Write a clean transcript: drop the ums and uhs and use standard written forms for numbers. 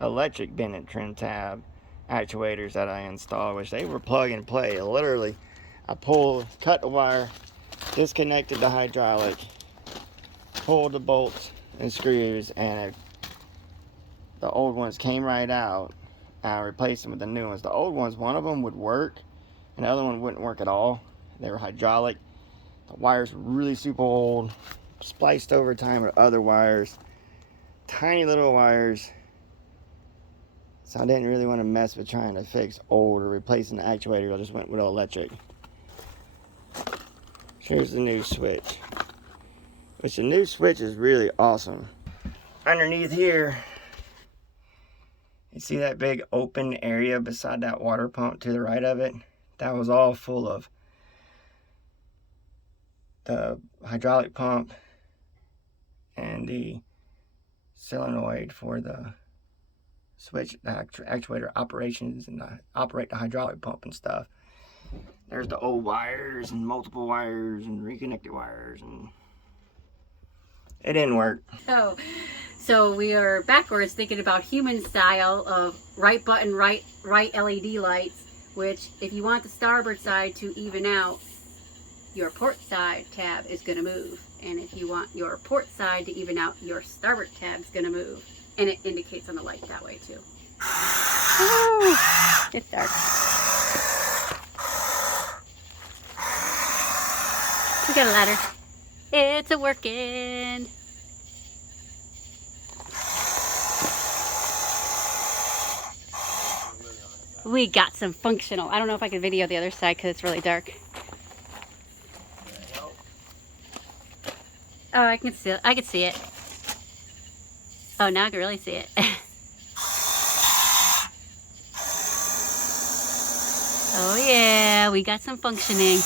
electric Bennet trim tab actuators that I installed, which they were plug and play. Literally, I cut the wire, disconnected the hydraulic, pulled the bolts and screws, and the old ones came right out. I replaced them with the new ones. The old ones, one of them would work, and the other one wouldn't work at all. They were hydraulic. The wires were really super old, spliced over time with other wires, tiny little wires. So I didn't really want to mess with trying to fix old or replacing the actuator. I just went with electric. Here's the new switch. Which the new switch is really awesome. Underneath here, you see that big open area beside that water pump to the right of it? That was all full of the hydraulic pump and the solenoid for the switch, the actuator operations, and operate the hydraulic pump and stuff. There's the old wires and multiple wires and reconnected wires, and it didn't work. Oh, so we are backwards thinking about human style of right button, right LED lights, which if you want the starboard side to even out, your port side tab is going to move. And if you want your port side to even out, your starboard tab is going to move. And it indicates on the light that way too. Ooh, it's dark. We got a ladder. It's a working. We got some functional. I don't know if I can video the other side because it's really dark. Oh, I can see it. I can see it. Oh, now I can really see it. Oh yeah, we got some functioning.